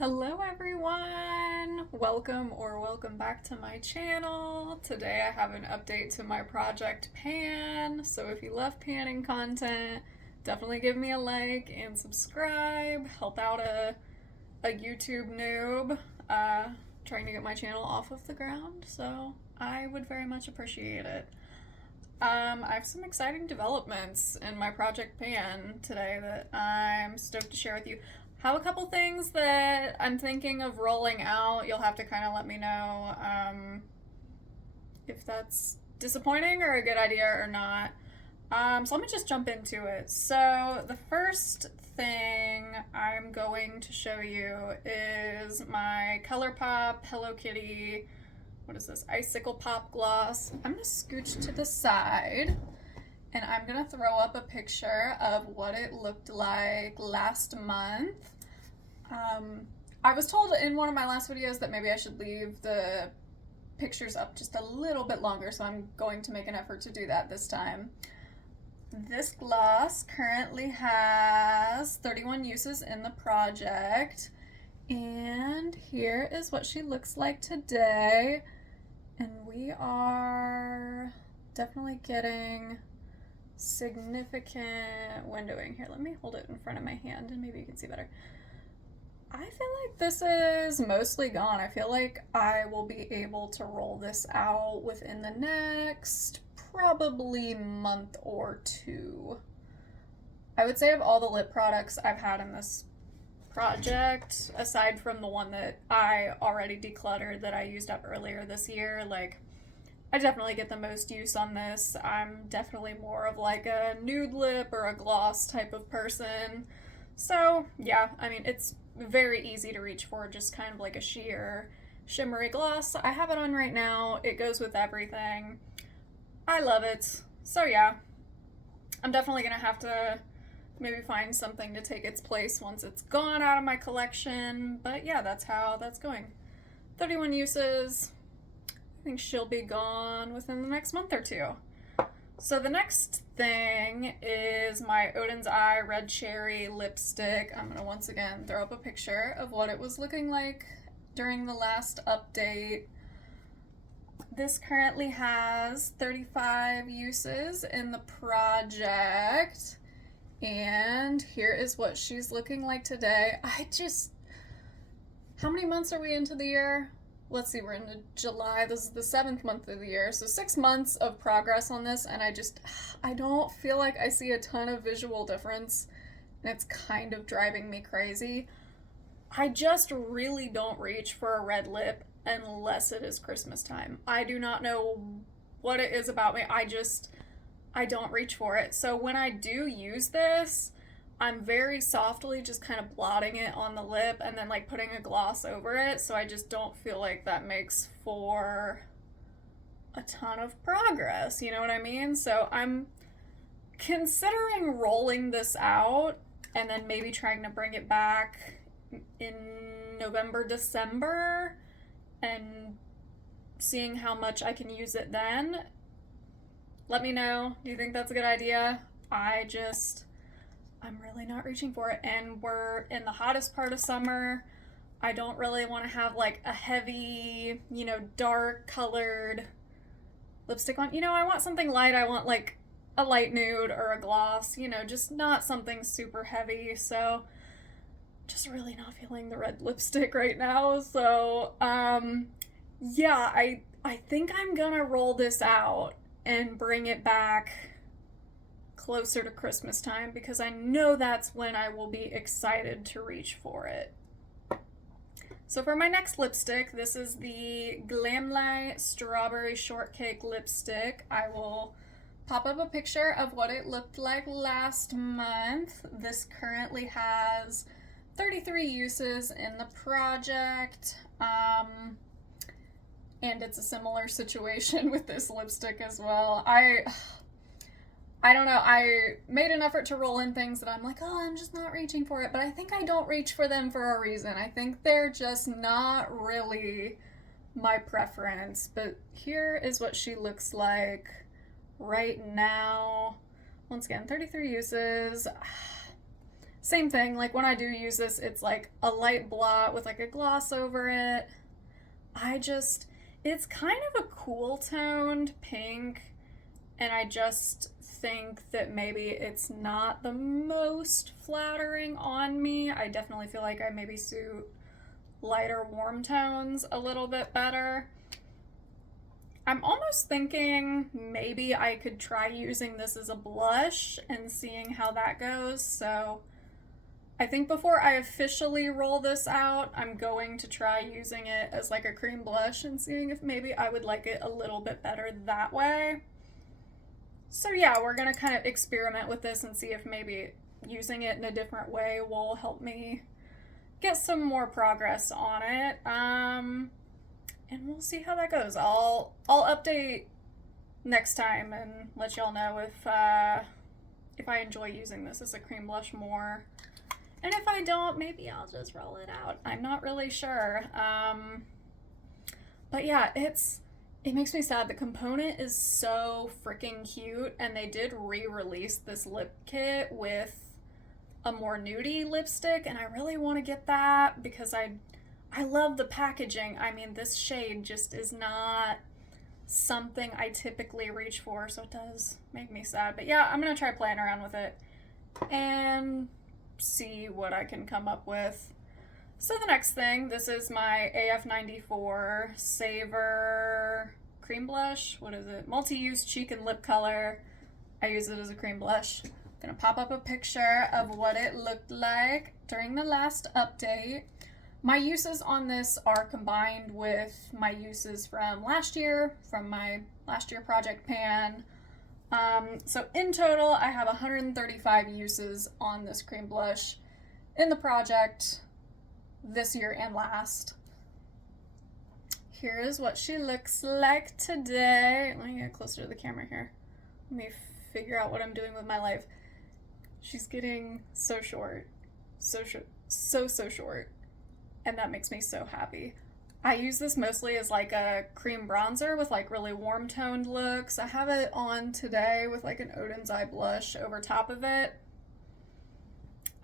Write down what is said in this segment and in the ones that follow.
Hello everyone! Welcome back to my channel. Today I have an update to my project pan, so if you love panning content, definitely give me a like and subscribe. Help out a YouTube noob trying to get my channel off of the ground, so I would very much appreciate it. I have some exciting developments in my project pan today that I'm stoked to share with you. Have a couple things that I'm thinking of rolling out. You'll have to kind of let me know if that's disappointing or a good idea or not. So let me just jump into it. So the first thing I'm going to show you is my ColourPop Hello Kitty, what is this, Icicle Pop Gloss. I'm going to scooch to the side and I'm going to throw up a picture of what it looked like last month. I was told in one of my last videos that maybe I should leave the pictures up just a little bit longer, so I'm going to make an effort to do that this time. This gloss currently has 31 uses in the project, and here is what she looks like today. And we are definitely getting significant windowing here. Let me hold it in front of my hand and maybe you can see better. I feel like this is mostly gone. I feel like I will be able to roll this out within the next probably month or two. I would say of all the lip products I've had in this project, aside from the one that I already decluttered that I used up earlier this year, like, I definitely get the most use on this. I'm definitely more of like a nude lip or a gloss type of person. So yeah, I mean, it's very easy to reach for, just kind of like a sheer shimmery gloss. I have it on right now. It goes with everything. I love it. So yeah, I'm definitely gonna have to maybe find something to take its place once it's gone out of my collection. But yeah, that's how that's going. 31 uses. I think she'll be gone within the next month or two. So the next thing is my Oden's Eye Red Cherry lipstick. I'm gonna once again throw up a picture of what it was looking like during the last update. This currently has 35 uses in the project. And here is what she's looking like today. How many months are we into the year? Let's see, we're into July. This is the 7th month of the year. So 6 months of progress on this, and I don't feel like I see a ton of visual difference, and it's kind of driving me crazy. I just really don't reach for a red lip unless it is Christmas time. I do not know what it is about me. I don't reach for it. So when I do use this, I'm very softly just kind of blotting it on the lip and then like putting a gloss over it, so I just don't feel like that makes for a ton of progress, you know what I mean? So I'm considering rolling this out and then maybe trying to bring it back in November, December and seeing how much I can use it then. Let me know. Do you think that's a good idea? I'm really not reaching for it, and we're in the hottest part of summer. I don't really want to have like a heavy, dark colored lipstick on. I want something light. I want like a light nude or a gloss, just not something super heavy. So just really not feeling the red lipstick right now. So yeah, I think I'm gonna roll this out and bring it back closer to Christmas time because I know that's when I will be excited to reach for it. So for my next lipstick, this is the Glamlite Strawberry Shortcake lipstick. I will pop up a picture of what it looked like last month. This currently has 33 uses in the project. And it's a similar situation with this lipstick as well. I don't know, I made an effort to roll in things that I'm like, oh, I'm just not reaching for it, but I think I don't reach for them for a reason. I think they're just not really my preference. But here is what she looks like right now. Once again, 33 uses. same thing, like when I do use this, it's like a light blot with like a gloss over it. I just, it's kind of a cool toned pink, and I just think that maybe it's not the most flattering on me. I definitely feel like I maybe suit lighter warm tones a little bit better. I'm almost thinking maybe I could try using this as a blush and seeing how that goes. So I think before I officially roll this out, I'm going to try using it as like a cream blush and seeing if maybe I would like it a little bit better that way. So yeah, we're gonna kind of experiment with this and see if maybe using it in a different way will help me get some more progress on it. And we'll see how that goes. I'll update next time and let y'all know if I enjoy using this as a cream blush more. And if I don't, maybe I'll just roll it out. I'm not really sure. But yeah, it makes me sad. The component is so freaking cute, and they did re-release this lip kit with a more nudie lipstick, and I really want to get that because I love the packaging. I mean, this shade just is not something I typically reach for, so it does make me sad. But yeah, I'm gonna try playing around with it and see what I can come up with. So the next thing, this is my AF94 Savor cream blush. What is it? Multi-use cheek and lip color. I use it as a cream blush. I'm gonna pop up a picture of what it looked like during the last update. My uses on this are combined with my uses from last year, from my last year project pan. So in total, I have 135 uses on this cream blush in the project this year and last. Here is what she looks like today. Let me get closer to the camera here. Let me figure out what I'm doing with my life. She's getting so short. So short. And that makes me so happy. I use this mostly as like a cream bronzer with like really warm toned looks. I have it on today with like an Oden's Eye blush over top of it.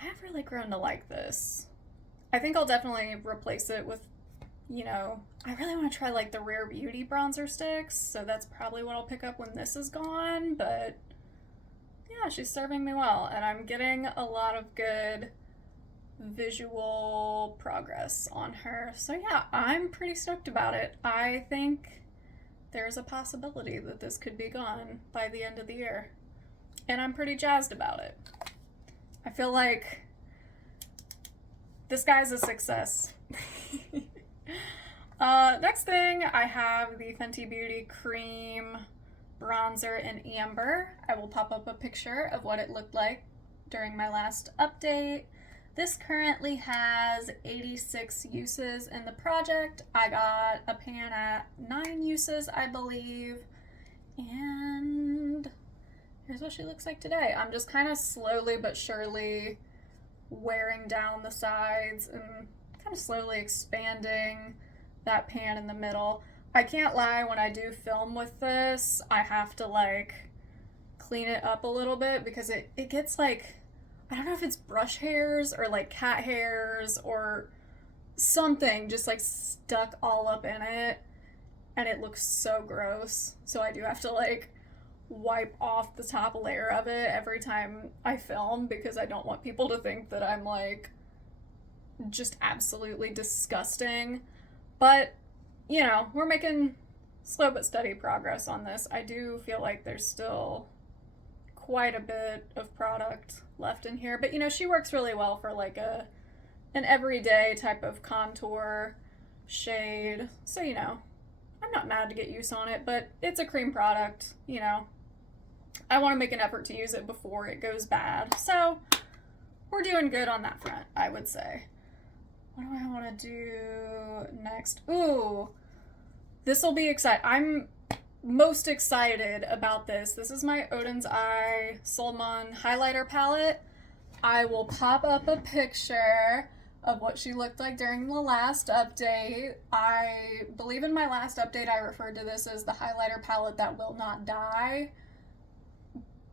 I have really grown to like this. I think I'll definitely replace it with, you know, I really want to try like the Rare Beauty bronzer sticks, so that's probably what I'll pick up when this is gone, but yeah, she's serving me well, and I'm getting a lot of good visual progress on her. So yeah, I'm pretty stoked about it. I think there's a possibility that this could be gone by the end of the year, and I'm pretty jazzed about it. I feel like this guy's a success. Next thing, I have the Fenty Beauty Cream Bronzer in Amber. I will pop up a picture of what it looked like during my last update. This currently has 86 uses in the project. I got a pan at 9 uses, I believe. And here's what she looks like today. I'm just kind of slowly but surely wearing down the sides and kind of slowly expanding that pan in the middle. I can't lie, when I do film with this, I have to like clean it up a little bit because it gets like, I don't know if it's brush hairs or like cat hairs or something just like stuck all up in it, and it looks so gross. So I do have to like wipe off the top layer of it every time I film because I don't want people to think that I'm like just absolutely disgusting. But, you know, we're making slow but steady progress on this. I do feel like there's still quite a bit of product left in here, but you know, she works really well for like an everyday type of contour shade. So, you know, I'm not mad to get use on it, but it's a cream product, you know. I want to make an effort to use it before it goes bad. So, we're doing good on that front, I would say. What do I want to do next? Ooh, this will be exciting. I'm most excited about this. This is my Oden's Eye Solmon highlighter palette. I will pop up a picture of what she looked like during the last update. I believe in my last update I referred to this as the highlighter palette that will not die,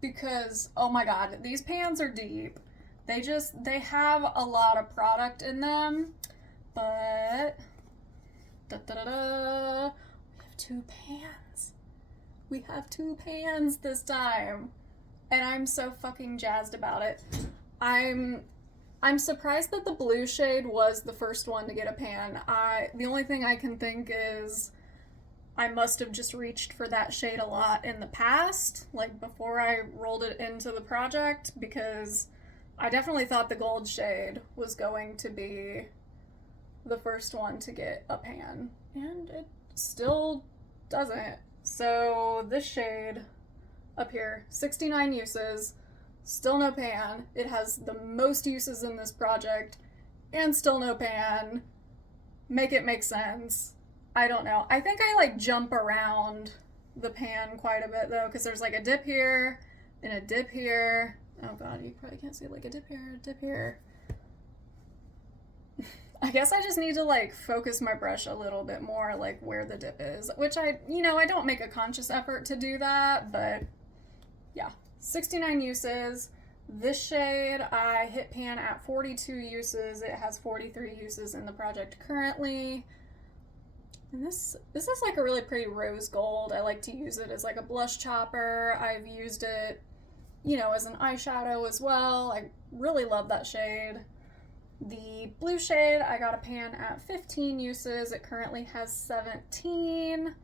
because oh my god, these pans are deep. They have a lot of product in them, but da, da, da, da, we have two pans. We have two pans this time, and I'm so fucking jazzed about it. I'm surprised that the blue shade was the first one to get a pan. The only thing I can think is I must have just reached for that shade a lot in the past, like before I rolled it into the project, because I definitely thought the gold shade was going to be the first one to get a pan, and it still doesn't. So this shade up here, 69 uses, still no pan. It has the most uses in this project, and still no pan. Make it make sense. I don't know. I think I like jump around the pan quite a bit though, because there's like a dip here and a dip here. Oh god, you probably can't see, like a dip here, a dip here. I guess I just need to like focus my brush a little bit more, like where the dip is, which I don't make a conscious effort to do that, but yeah, 69 uses. This shade, I hit pan at 42 uses. It has 43 uses in the project currently. And this is like a really pretty rose gold. I like to use it as like a blush chopper. I've used it, as an eyeshadow as well. I really love that shade. The blue shade, I got a pan at 15 uses. It currently has 17.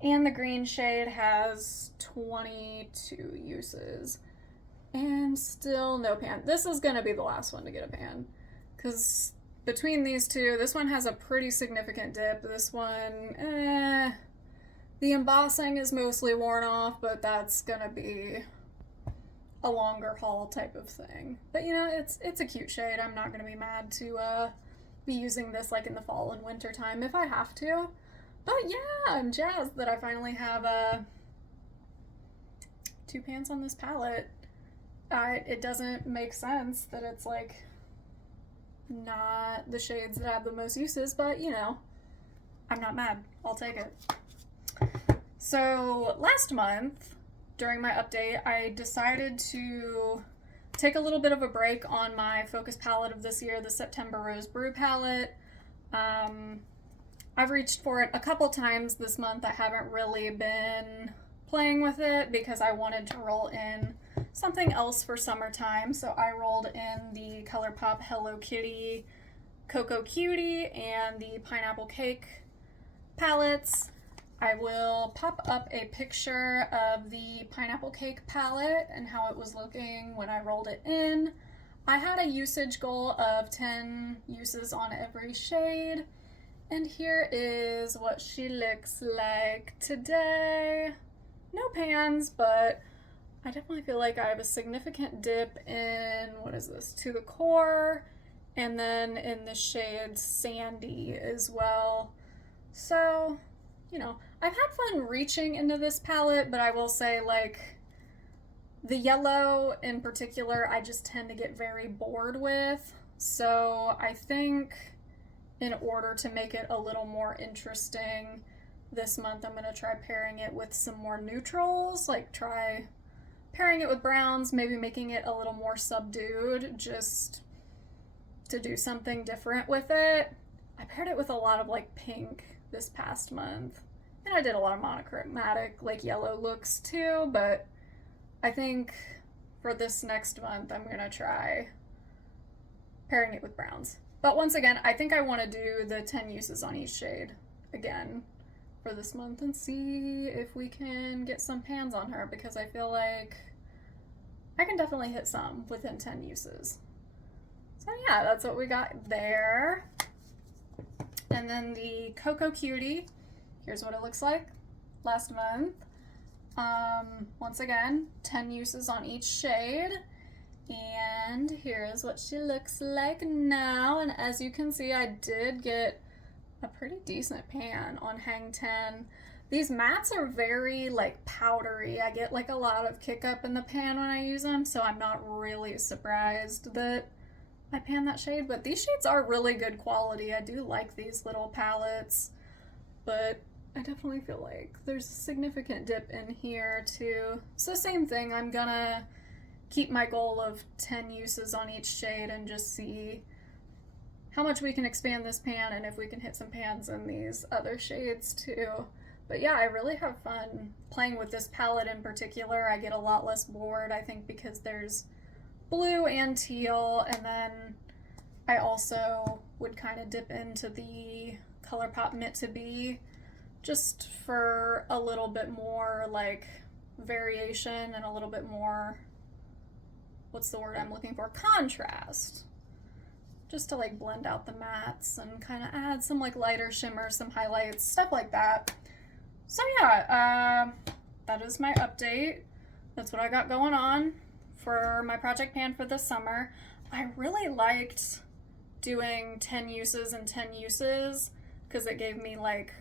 And the green shade has 22 uses. And still no pan. This is going to be the last one to get a pan, because between these two, this one has a pretty significant dip. This one, the embossing is mostly worn off, but that's going to be a longer haul type of thing. But it's a cute shade. I'm not going to be mad to be using this like in the fall and winter time if I have to. But yeah, I'm jazzed that I finally have two pans on this palette. It doesn't make sense that it's like not the shades that have the most uses, but I'm not mad. I'll take it. So last month, during my update, I decided to take a little bit of a break on my focus palette of this year, the September Rose Brew palette. I've reached for it a couple times this month. I haven't really been playing with it because I wanted to roll in something else for summertime. So I rolled in the ColourPop Hello Kitty Cocoa Cutie and the Pineapple Cake palettes. I will pop up a picture of the Pineapple Cake palette and how it was looking when I rolled it in. I had a usage goal of 10 uses on every shade, and here is what she looks like today. No pans, but I definitely feel like I have a significant dip in, what is this, To the Core, and then in the shade Sandy as well. So, I've had fun reaching into this palette, but I will say, like, the yellow in particular, I just tend to get very bored with. So I think in order to make it a little more interesting this month, I'm going to try pairing it with some more neutrals, like try pairing it with browns, maybe making it a little more subdued, just to do something different with it. I paired it with a lot of like pink this past month, and I did a lot of monochromatic like yellow looks too, but I think for this next month I'm gonna try pairing it with browns. But once again, I think I want to do the 10 uses on each shade again for this month and see if we can get some pans on her, because I feel like I can definitely hit some within 10 uses. So yeah, that's what we got there. And then the Cocoa Cutie, here's what it looks like last month. Once again, 10 uses on each shade. And here's what she looks like now. And as you can see, I did get a pretty decent pan on Hang 10. These mattes are very like powdery. I get like a lot of kick up in the pan when I use them, so I'm not really surprised that I pan that shade. But these shades are really good quality. I do like these little palettes, but I definitely feel like there's a significant dip in here too. So same thing, I'm gonna keep my goal of 10 uses on each shade and just see how much we can expand this pan and if we can hit some pans in these other shades too. But yeah, I really have fun playing with this palette in particular. I get a lot less bored, I think, because there's blue and teal, and then I also would kind of dip into the ColourPop Meant to Be just for a little bit more like variation and a little bit more, what's the word I'm looking for, contrast, just to like blend out the mattes and kind of add some like lighter shimmers, some highlights, stuff like that. So yeah, that is my update. That's what I got going on for my project pan for this summer. I really liked doing 10 uses and 10 uses because it gave me like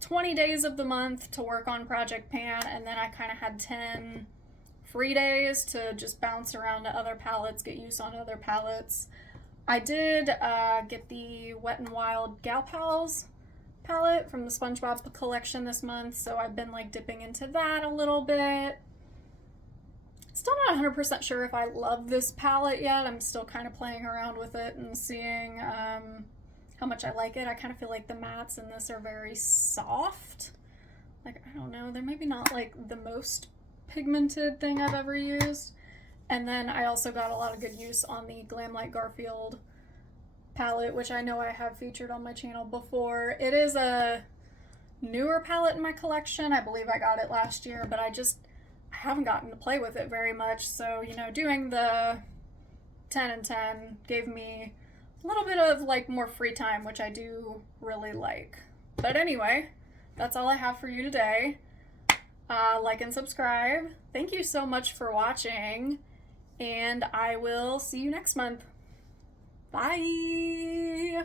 20 days of the month to work on project pan, and then I kind of had 10 free days to just bounce around to other palettes, get use on other palettes. I did get the Wet n Wild Gal Pals palette from the SpongeBob collection this month, so I've been like dipping into that a little bit. Still not 100% sure if I love this palette yet. I'm still kind of playing around with it and seeing how much I like it. I kind of feel like the mattes in this are very soft. Like, I don't know, they're maybe not like the most pigmented thing I've ever used. And then I also got a lot of good use on the Glamlite Garfield palette, which I know I have featured on my channel before. It is a newer palette in my collection. I believe I got it last year, but I haven't gotten to play with it very much. So, you know, doing the 10 and 10 gave me a little bit of like more free time, which I do really like. But anyway, that's all I have for you today. Like and subscribe. Thank you so much for watching, and I will see you next month. Bye!